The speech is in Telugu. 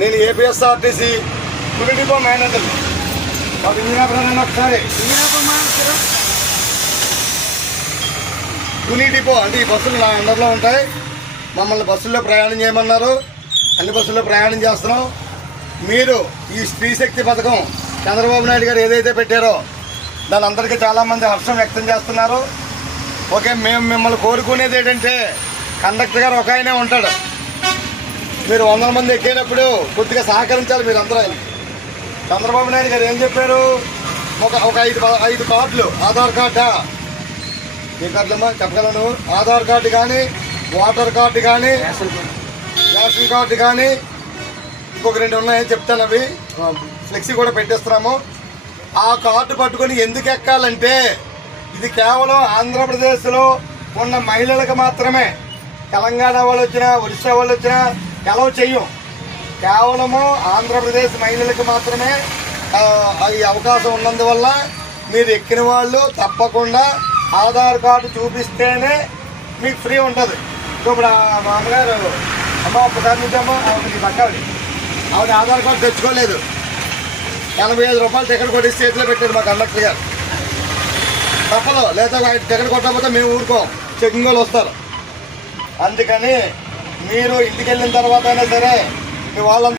నేను ఏపీఎస్ఆర్టీసీ తుని డిపో మేనేజర్. ఒకసారి తుని డిపో అంటే ఈ బస్సులు నా అండర్లో ఉంటాయి. మమ్మల్ని బస్సుల్లో ప్రయాణం చేయమన్నారు. అన్ని బస్సుల్లో ప్రయాణం చేస్తున్నాం. మీరు ఈ స్త్రీశక్తి పథకం చంద్రబాబు నాయుడు గారు ఏదైతే పెట్టారో దాని అందరికీ చాలామంది హర్షం వ్యక్తం చేస్తున్నారు. ఓకే, మేము మిమ్మల్ని కోరుకునేది ఏంటంటే కండక్టర్ గారు ఒక ఆయనే ఉంటాడు. మీరు 100 మంది ఎక్కేటప్పుడు కొద్దిగా సహకరించాలి మీరు అందరూ. చంద్రబాబు నాయుడు గారు ఏం చెప్పారు? ఒక 5 కార్డులు, ఆధార్ కార్డా, ఏ కార్డులమ్మా చెప్పగలను, ఆధార్ కార్డు కానీ, ఓటర్ కార్డు కానీ, రేషన్ కార్డు కానీ, ఇంకొక 2 ఉన్నాయని చెప్తాను. అవి ఫ్లెక్సీ కూడా పెట్టేస్తున్నాము. ఆ కార్డు పట్టుకొని ఎందుకు ఎక్కాలంటే ఇది కేవలం ఆంధ్రప్రదేశ్లో ఉన్న మహిళలకు మాత్రమే. తెలంగాణ వాళ్ళు వచ్చినా, ఒరిస్సా వాళ్ళు వచ్చినా ఎలవ్ చెయ్యం. కేవలము ఆంధ్రప్రదేశ్ మహిళలకు మాత్రమే ఈ అవకాశం ఉన్నందువల్ల మీరు ఎక్కిన వాళ్ళు తప్పకుండా ఆధార్ కార్డు చూపిస్తేనే మీకు ఫ్రీ ఉంటుంది. ఇప్పుడు మా అమ్మగారు అమ్మ ఒక్కసారి నుంచి అమ్మ ఆవిడకి పక్కావిడి ఆవిడ ఆధార్ కార్డు తెచ్చుకోలేదు. 85 రూపాయలు టికెట్ కొట్టేసి చేతిలో పెట్టారు మా కండక్టర్ గారు. తప్పదు, లేదా టికెట్ కొట్టకపోతే మేము ఊరుకోం, చెకింగ్ వాళ్ళు వస్తారు. అందుకని మీరు ఇంటికి వెళ్ళిన తర్వాత అయినా సరే మీ వాళ్ళంతా